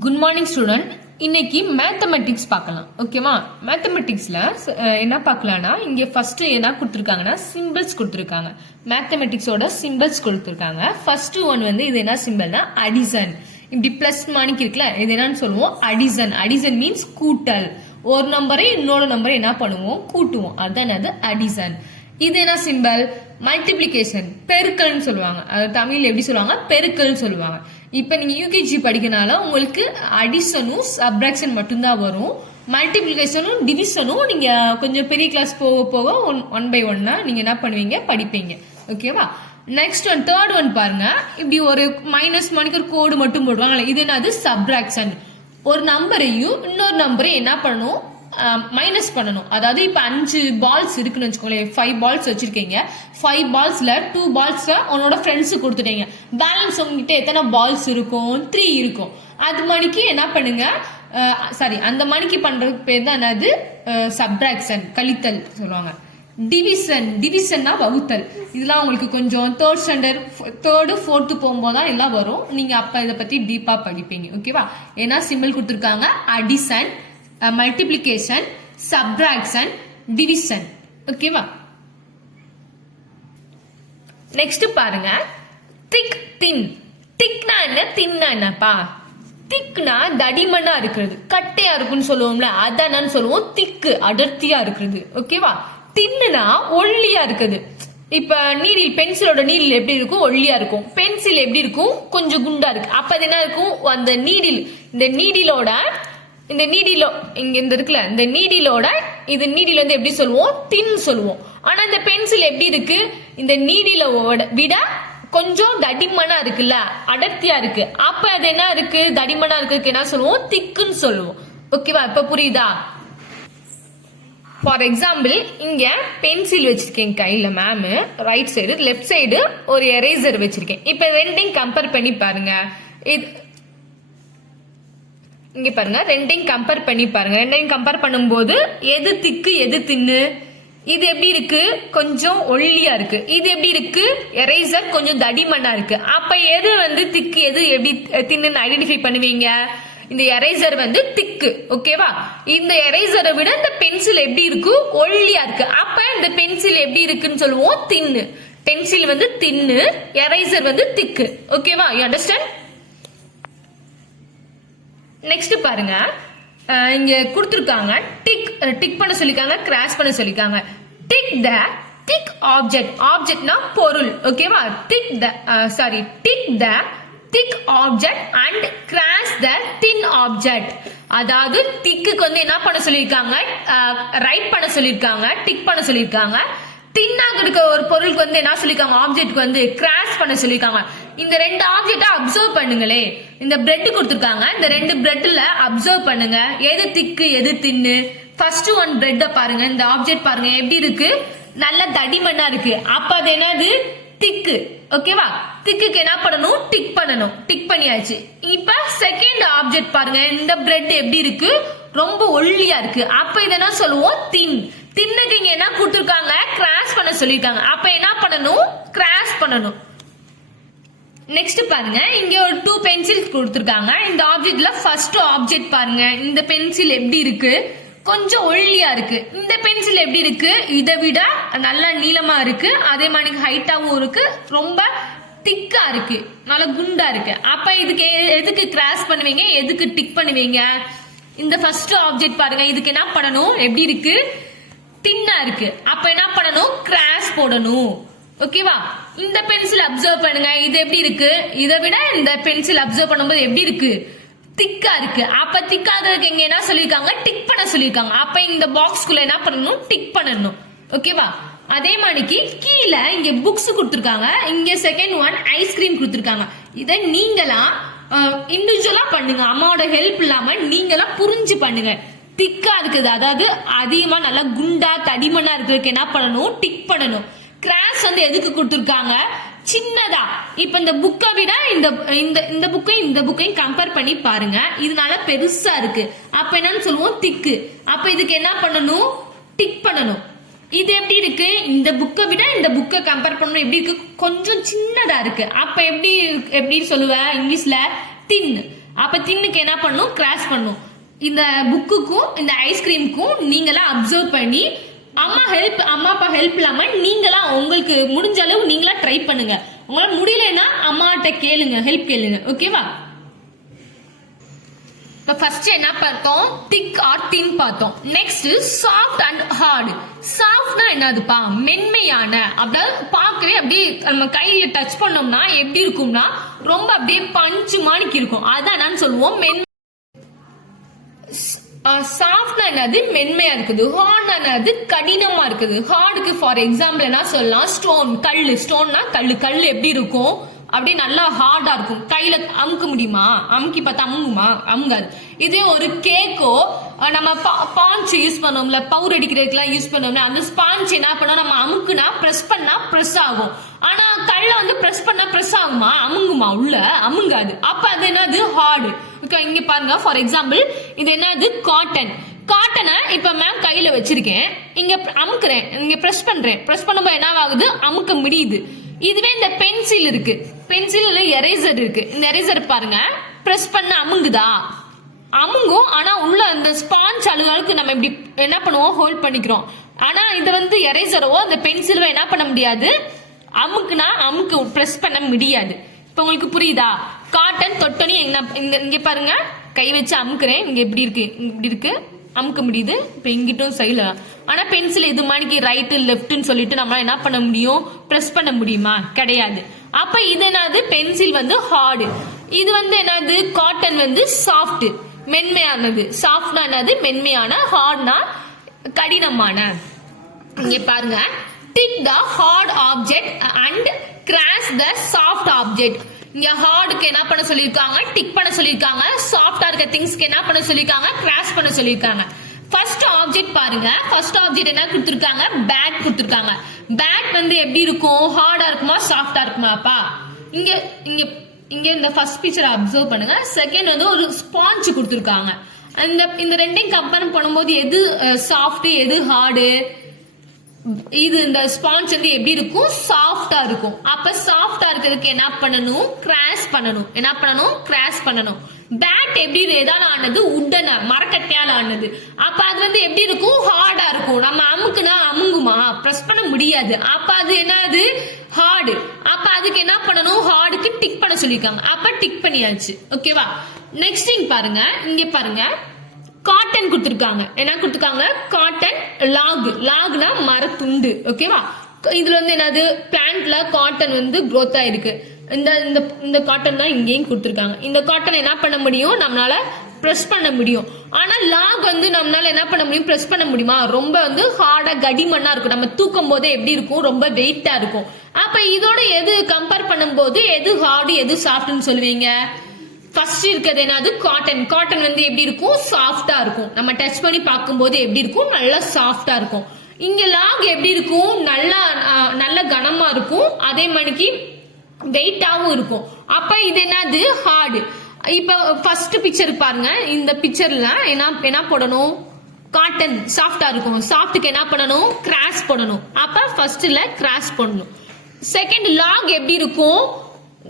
Good morning student. இன்னைக்கு mathematics பார்க்கலாம். ஓகேவா? மேத்தமெட்டிக்ஸ்ல என்ன பார்க்கலாம்னா, இங்க ஃபர்ஸ்ட் என்ன கொடுத்துருக்காங்கன்னா சிம்பிள்ஸ் கொடுத்துருக்காங்க. மேத்தமெட்டிக்ஸோட சிம்பிள்ஸ் கொடுத்துருக்காங்க. ஃபர்ஸ்ட் ஒன் வந்து இது என்ன சிம்பிள்னா அடிசன். இப்படி பிளஸ் மாணிக்கு இருக்குல்ல, இது என்னன்னு சொல்லுவோம் அடிசன். அடிசன் மீன்ஸ் கூட்டல். ஒரு நம்பரை இன்னொரு நம்பரை என்ன பண்ணுவோம், கூட்டுவோம். அதுதான் அது அடிசன். இது என்ன சிம்பிள்? மல்டிபிளிகேஷன், பெருக்கல்னு சொல்லுவாங்க. அது தமிழ்ல எப்படி சொல்லுவாங்க? பெருக்கல் சொல்லுவாங்க. இப்ப நீங்க யூகேஜி படிக்கனால உங்களுக்கு அடிஷனும் சப்ட்ராக்ஷன் மட்டும்தான் வரும். மல்டிபிளிகேஷனும் டிவிஷனும் நீங்க கொஞ்சம் பெரிய கிளாஸ் போக போக ஒன் பை ஒன்னா நீங்க என்ன பண்ணுவீங்க, படிப்பீங்க. ஓகேவா? நெக்ஸ்ட் ஒன், தேர்ட் ஒன் பாருங்க. இப்படி ஒரு மைனஸ் மணிக்கு ஒரு கோடு மட்டும் போடுவாங்க. இது என்னது? சப்ட்ராக்ஷன். ஒரு நம்பரையும் இன்னொரு நம்பரையும் என்ன பண்ணணும், மைனஸ் பண்ணணும். அதாவது இப்ப 5 பால்ஸ் இருக்குன்னு வச்சுக்கோங்களேன். 5 பால்ஸ் வச்சிருக்கீங்க. 5 பால்ஸ்ல 2 பால்ஸ் உன்னோட ஃப்ரெண்ட்ஸ் கொடுத்துட்டீங்க. பேலன்ஸ் உங்ககிட்ட எத்தனை பால்ஸ் இருக்கும்? 3 இருக்கும். அது மணிக்கு என்ன பண்ணுங்க, சாரி, அந்த மணிக்கு பண்றது பேர் தான் என்னது? சப்ட்ராக்ஷன், கழித்தல் சொல்லுவாங்க. டிவிஷன், டிவிஷன்னா வகுத்தல். இதெல்லாம் உங்களுக்கு கொஞ்சம் தேர்ட் ஸ்டாண்டர்ட், தேர்டு ஃபோர்த்து போகும்போது எல்லாம் வரும். நீங்க அப்ப இதை பத்தி டீப்பா படிப்பீங்க. ஓகேவா? ஏன்னா சிம்பிள் கொடுத்துருக்காங்க அடிஷன், மல்டிப்ளிகேஷன், சப்ட்ராக்ஷன், டிவிஷன். ஓகேவா? நெக்ஸ்ட் பாருங்க, திக் தின். திக்னா என்ன, தின்னா என்னப்பா? திக்னா தடிமனா இருக்கிறது, கட்டையா இருக்குன்னு சொல்லுவோம்ல, அதான் சொல்லுவோம் திக்கு, அடர்த்தியா இருக்கிறது. ஓகேவா? தின்னுனா ஒல்லியா இருக்குது. இப்ப நீடில், பென்சிலோட நீடில் எப்படி இருக்கும்? ஒல்லியா இருக்கும். பென்சில் எப்படி இருக்கும்? கொஞ்சம் குண்டா இருக்கு. அப்ப அது என்ன இருக்கும்? அந்த நீடில், இந்த நீடிலோட, இந்த நீடிலோ இங்க இந்த இருக்குல்ல, இந்த நீடிலோட, இது நீடில வந்து எப்படி சொல்லுவோம்? தின் சொல்லுவோம். ஆனா இந்த பென்சில் எப்படி இருக்கு? இந்த நீடிலோட விட கொஞ்சம் தடிமனா இருக்குல்ல, அடர்த்தியா இருக்கு. அப்ப அது என்ன இருக்கு? தடிமனா இருக்கு, என்ன சொல்லுவோம்? திக்குன்னு சொல்லுவோம். ஓகேவா? இப்ப புரியுதா? ஃபார் எக்ஸாம்பிள், இங்க பென்சில் வச்சிருக்கேன் கையில, ma'am right side, left side ஒரு எரேசர் வச்சிருக்கேன். இப்ப ரெண்டையும் கம்பேர் பண்ணி பாருங்க. இது இங்க பாருங்க, ரெண்டையும் கம்பேர் பண்ணி பாருங்க. ரெண்டையும் கம்பேர் பண்ணும்போது எது திக்கு எது தின்னு? இது எப்படி இருக்கு? கொஞ்சம் ஒல்லியா இருக்கு. இது எப்படி இருக்கு? எரேசர் கொஞ்சம் தடிமண்ணா இருக்கு. அப்ப எது வந்து திக்கு, எது எப்படி தின்னு ஐடென்டிஃபை பண்ணுவீங்க? இந்த எரேசர் வந்து திக்கு. ஓகேவா? இந்த எரேசரை விட இந்த பென்சில் எப்படி இருக்கு? ஒல்லியா இருக்கு. அப்ப இந்த பென்சில் எப்படி இருக்குன்னு சொல்லுவோம்? தின்னு. பென்சில் வந்து தின்னு, எரேசர் வந்து திக்கு. ஓகேவா? You understand? நெக்ஸ்ட் பாருங்க, இங்க கொடுத்திருக்காங்க டிக், டிக் பண்ண சொல்லிருக்காங்க, கிராஸ் பண்ண சொல்லிருக்காங்க. Tick the thick object. ஆப்ஜெக்ட்னா பொருள். ஓகேவா? Tick the, sorry, tick the thick object and cross the thin object. அதாவது திக்குக்கு வந்து என்ன பண்ண சொல்லிருக்காங்க? ரைட் பண்ண சொல்லிருக்காங்க, டிக் பண்ண சொல்லிருக்காங்க. தின்னாக இருக்க ஒரு பொருளுக்கு வந்து என்ன சொல்லிருக்காங்க? ஆப்ஜெக்ட்க்கு வந்து கிராஸ் பண்ண சொல்லிருக்காங்க. இந்த ரெண்டு ஆப்ஜெக்ட அப்சர்வ் பண்ணுங்களே. இந்த பிரெட் கொடுத்திருக்காங்க, இந்த ரெண்டு பிரெட்ல அப்சர்வ் பண்ணுங்க, எது திக்கு எது தின்னு. ஃபர்ஸ்ட் ஒன் பிரெட்ட பாருங்க, இந்த ஆப்ஜெக்ட் பாருங்க எப்படி இருக்கு? நல்ல தடிமண்ணா இருக்கு. அப்ப அது என்னது? திக்கு. ஓகேவா? திக்குக்கு என்ன பண்ணணும்? டிக் பண்ணணும். டிக் பண்ணியாச்சு. இப்ப செகண்ட் ஆப்ஜெக்ட் பாருங்க, இந்த பிரெட் எப்படி இருக்கு? ரொம்ப ஒல்லியா இருக்கு. அப்ப இத என்ன சொல்லுவோம்? தின். தின்னுக்கு இங்க என்ன கொடுத்திருக்காங்க? கிராஸ் பண்ண சொல்லிருக்காங்க. அப்ப என்ன பண்ணணும்? கிராஸ் பண்ணணும். நெக்ஸ்ட் பாருங்க, இங்க ஒரு 2 பென்சில் கொடுத்திருக்காங்க. இந்த ஆப்ஜெக்ட்ல ஃபர்ஸ்ட் ஆப்ஜெக்ட் பாருங்க, இந்த பென்சில் எப்படி இருக்கு? கொஞ்சம் ஒல்லியா இருக்கு. இந்த பென்சில் எப்படி இருக்கு? இதை விட நல்லா நீளமா இருக்கு, அதே மாதிரி ஹைட்டாவும் இருக்கு, ரொம்ப திக்கா இருக்கு, நல்லா குண்டா இருக்கு. அப்ப இதுக்கு எதுக்கு கிராஸ் பண்ணுவீங்க, எதுக்கு டிக் பண்ணுவீங்க? இந்த ஃபர்ஸ்ட் ஆப்ஜெக்ட் பாருங்க, இதுக்கு என்ன பண்ணணும்? எப்படி இருக்கு? தின்னா இருக்கு. அப்ப என்ன பண்ணணும்? கிராஸ் போடணும். ஓகேவா? இந்த பென்சில் அப்சர்வ் பண்ணுங்க, இது எப்படி இருக்கு? இதை விட இந்த பென்சில் அப்சர்வ் பண்ணும்போது எப்படி இருக்கு? திக்கா இருக்கு. அப்ப திக்காகிறதுக்கு இங்க என்ன சொல்லிருக்காங்க? டிக் பண்ண சொல்லிருக்காங்க. அப்ப இந்த பாக்ஸ்குள்ள என்ன பண்ணணும்? டிக் பண்ணணும். ஓகேவா? அதே மாதிரிக்கு கீழே இங்க புக்ஸ் கொடுத்திருக்காங்க, இங்க செகண்ட் ஒன் ஐஸ்கிரீம் கொடுத்திருக்காங்க. இதை நீங்களா இண்டிவிஜுவலா பண்ணுங்க, அம்மாவோட ஹெல்ப் இல்லாம நீங்களா புரிஞ்சு பண்ணுங்க. திக்கா இருக்குது, அதாவது அதிகமா நல்லா குண்டா தடிமனா இருக்கிறதுக்கு என்ன பண்ணணும்? டிக் பண்ணணும். கிராஸ் வந்து எதுக்கு கொடுத்திருக்காங்க? சின்னதா. இப்ப இந்த புக்கை விட இந்த புக்கையும் இந்த புக்கையும் கம்பேர் பண்ணி பாருங்க, இதனால பெருசா இருக்கு. அப்ப என்னன்னு சொல்லுவோம்? திக்கு. அப்ப இதுக்கு என்ன பண்ணணும்? டிக் பண்ணணும். இது எப்படி இருக்கு? இந்த புக்கை விட இந்த புக்கை கம்பேர் பண்ணணும், எப்படி இருக்கு? கொஞ்சம் சின்னதா இருக்கு. அப்ப எப்படி சொல்லுவ இங்கிலீஷ்ல? தின். அப்ப தின்னுக்கு என்ன பண்ணும், கிராஸ் பண்ணும். இந்த புக்குக்கும் இந்த ஐஸ்கிரீமுக்கும் நீங்களா அப்சர்வ் பண்ணி அம்மா அப்பா ஹெல்ப் இல்லாம நீங்களா உங்களுக்கு முடிஞ்ச அளவு நீங்களா ட்ரை பண்ணுங்க. உங்களால முடியலன்னா அம்மாட்ட கேளுங்க, ஹெல்ப் கேளுங்க. ஓகேவா? ஃபர்ஸ்ட் என்ன பார்த்தோம், திக் ஆர் தின் பார்த்தோம். Next soft and hard. சாஃப்ட்னா என்னதுப்பா, மென்மையான. அதாவது பார்க்கவே அப்படியே நம்ம கையில டச் பண்ணோம்னா எப்படி இருக்கும்னா ரொம்ப அப்படியே பஞ்சு மாணிக்கு இருக்கும். அதான் நான் சொல்லுவோம் மென்மை. சாஃப்ட்னா என்னது, மென்மையா இருக்குது. ஹார்ட்னா என்னது, கடினமா இருக்குது. ஹார்டுக்கு ஃபார் எக்ஸாம்பிள் என்ன சொல்லலாம், ஸ்டோன், கல்லு. ஸ்டோன்னா கல்லு. கல்லு எப்படி இருக்கும், அப்படியே நல்லா ஹார்டா இருக்கும். கையில அமுக்க முடியுமா, அமுக்கி பார்த்தா அமுங்குமா, அமுங்காது. இதே ஒரு கேக்கோ நம்ம ஸ்பாஞ்ச் யூஸ் பண்ணோம்ல, பவுர் அடிக்கிறதுக்குலாம் யூஸ் பண்ணோம்ல, அந்த ஸ்பாஞ்ச் என்ன பண்ணோம், நம்ம அமுக்குனா பிரஸ் பண்ணா பிரஸ் ஆகும். ஆனா கல்ல வந்து பிரஸ் பண்ணா பிரஸ் ஆகுமா, அமுங்குமா, உள்ள அமுங்காது. அப்ப அது என்னது, ஹார்டு. இங்க பாருங்க ஃபார் எக்ஸாம்பிள் இது என்னது, காட்டன். காட்டனை இப்ப மேம் கையில வச்சிருக்கேன், இங்க அமுக்குறேன், இங்க பிரஸ் பண்றேன். பிரஸ் பண்ணும்போது என்ன ஆகுது, அமுக்க முடியுது. இதுவே இந்த பென்சில் இருக்கு, பென்சில் எரேசர் இருக்கு. இந்த எரேசர் பாருங்க, பிரஸ் பண்ண அமுங்குதா, அமுங்கும். ஆனா உள்ள அந்த ஸ்பாஞ்ச் அழுகளுக்கு நம்ம இப்படி என்ன பண்ணுவோம், ஹோல்ட் பண்ணிக்கிறோம். ஆனா இது வந்து எரேசரோ அந்த பென்சிலோ என்ன பண்ண முடியாது, அமுக்குனா அமுக்கு பிரஸ் பண்ண முடியாது. இப்ப உங்களுக்கு புரியுதா? காட்டன் தொட்டனி இங்க பாருங்க, கை வச்சு அமுக்குறேன், இங்க எப்படி இருக்கு, இப்படி இருக்கு, அமுக்க முடியுது. இப்ப இங்கிட்டும் சைடுல. ஆனா பென்சில் இது மாதிரி ரைட் லெப்ட்னு சொல்லிட்டு நம்ம என்ன பண்ண முடியும், பிரஸ் பண்ண முடியுமா, கிடையாது. அப்ப இது என்னது, பென்சில் வந்து ஹார்டு. இது வந்து என்னது, காட்டன் வந்து சாஃப்ட், மென்மையானது. சாஃப்ட்னா என்னது, மென்மையான. ஹார்ட்னா கடினமான. இங்க பாருங்க, tick the hard object and cross the soft object. இங்க ஹார்டுக்கு என்ன பண்ண சொல்லிருக்காங்க, டிக் பண்ண சொல்லிருக்காங்க. சாஃப்டா இருக்க திங்ஸ்க்கு என்ன பண்ண சொல்லிருக்காங்க, கிராஸ் பண்ண சொல்லிருக்காங்க. ஃபர்ஸ்ட் ஆப்ஜெக்ட் பாருங்க, ஃபர்ஸ்ட் ஆப்ஜெக்ட் என்ன கொடுத்திருக்காங்க, பேட் கொடுத்திருக்காங்க. பேட் வந்து எப்படி இருக்கும், ஹார்டா இருக்குமா, சாஃப்டா இருக்குமாப்பா? இங்க இங்க இங்க இந்த ஃபர்ஸ்ட் பிக்சர் அப்சர்வ் பண்ணுங்க. செகண்ட் வந்து ஒரு ஸ்பாஞ்ச் கொடுத்திருக்காங்க. இந்த ரெண்டையும் கம்பேர் பண்ணும்போது எது சாஃப்ட், எது ஹார்டு? இது இந்த ஸ்பாஞ்ச் வந்து எப்படி இருக்கும், சாஃப்டா இருக்கும். அப்ப சாஃப்டா இருக்கிறதுக்கு என்ன பண்ணணும், கிராஸ் பண்ணணும். என்ன பண்ணணும், கிராஸ் பண்ணணும். பேட் எப்படி எதால ஆனது, உட்டன, மரக்கட்டையால ஆனது. அப்ப அது வந்து எப்படி இருக்கும், ஹார்டா இருக்கும். நம்ம அமுக்குனா அமுங்குமா, பிரஸ் பண்ண முடியாது. அப்ப அது என்னது, ஹார்டு. அப்ப அதுக்கு என்ன பண்ணணும், ஹார்டுக்கு டிக் பண்ண சொல்லிருக்காங்க. அப்ப டிக் பண்ணியாச்சு. ஓகேவா? நெக்ஸ்ட் திங் பாருங்க, இங்க பாருங்க, காட்டன் கொடுத்திருக்காங்க. என்ன கொடுத்திருக்காங்க, காட்டன் லாக். லாக்னா மரத்துண்டு. ஓகேவா? இதுல வந்து என்னது, பிளான்ட்ல காட்டன் வந்து growth ஆயிருக்கு. இந்த இந்த காட்டன் தான் இங்கேயும் கொடுத்திருக்காங்க. இந்த காட்டன் என்ன பண்ண முடியும், நம்மளால பிரஸ் பண்ண முடியும். ஆனா லாக் வந்து நம்மளால என்ன பண்ண முடியும், பிரஸ் பண்ண முடியுமா, ரொம்ப வந்து ஹார்டா கடிமண்ணா இருக்கும். நம்ம தூக்கும் போதே எப்படி இருக்கும், ரொம்ப வெயிட்டா இருக்கும். அப்ப இதோட எது கம்பேர் பண்ணும்போது எது ஹார்டு, எது சாஃப்ட்னு சொல்லுவீங்க? ஃபர்ஸ்ட் இருக்கிறது என்னது, காட்டன். காட்டன் வந்து எப்படி இருக்கும், சாஃப்டா இருக்கும். நம்ம டச் பண்ணி பார்க்கும்போது எப்படி இருக்கும், நல்லா சாஃப்டா இருக்கும். இங்க லாக் எப்படி இருக்கும், நல்ல கனமா இருக்கும். அதே மாதிரிக்கு வெயிட்டாவும் இருக்கும். அப்ப இது என்னது, ஹார்டு. இப்ப ஃபர்ஸ்ட் பிக்சர் பாருங்க, இந்த பிக்சர்ல என்ன போடணும், காட்டன் சாஃப்டா இருக்கும். சாஃப்ட்டுக்கு என்ன பண்ணணும், கிராஸ் போடணும். அப்ப ஃபர்ஸ்ட்ல கிராஸ் போடணும். செகண்ட் லாக் எப்படி இருக்கும்,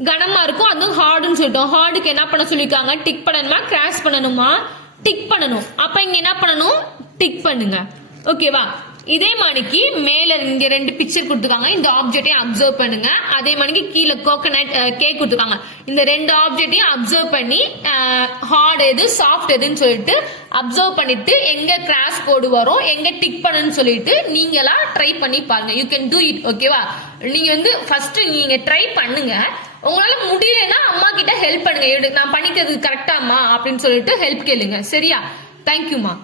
கனமா இருக்கும். அதுவும் ஹார்டுன்னு சொல்லிட்டோம். ஹார்டுக்கு என்ன பண்ண சொல்லிருக்காங்க, டிக் பண்ணணுமா, கிராஸ் பண்ணணுமா, டிக் பண்ணணும். அப்ப இங்க என்ன பண்ணணும், டிக் பண்ணுங்க. ஓகேவா? இதே மாதிரிக்கு மேல இங்க ரெண்டு பிக்சர் கொடுத்துருக்காங்க. இந்த ஆப்ஜெக்டையும் அப்சர்வ் பண்ணுங்க. அதே மாதிரிக்கு கீழே கோகனட் கேக் கொடுத்துருக்காங்க. இந்த ரெண்டு ஆப்ஜெக்டையும் அப்சர்வ் பண்ணி ஹார்ட் எது, சாஃப்ட் எதுன்னு சொல்லிட்டு அப்சர்வ் பண்ணிட்டு எங்க கிராஸ் கோடு வரும், எங்க டிக் பண்ணணும்னு சொல்லிட்டு நீங்களா ட்ரை பண்ணி பாருங்க. You can do it. ஓகேவா? நீங்க வந்து ஃபர்ஸ்ட் நீங்க ட்ரை பண்ணுங்க. உங்களால முடியலன்னா அம்மா கிட்ட ஹெல்ப் பண்ணுங்க. நான் பண்ணிக்கிறது கரெக்டாமா அப்படின்னு சொல்லிட்டு ஹெல்ப் கேளுங்க. சரியா? தேங்க்யூமா.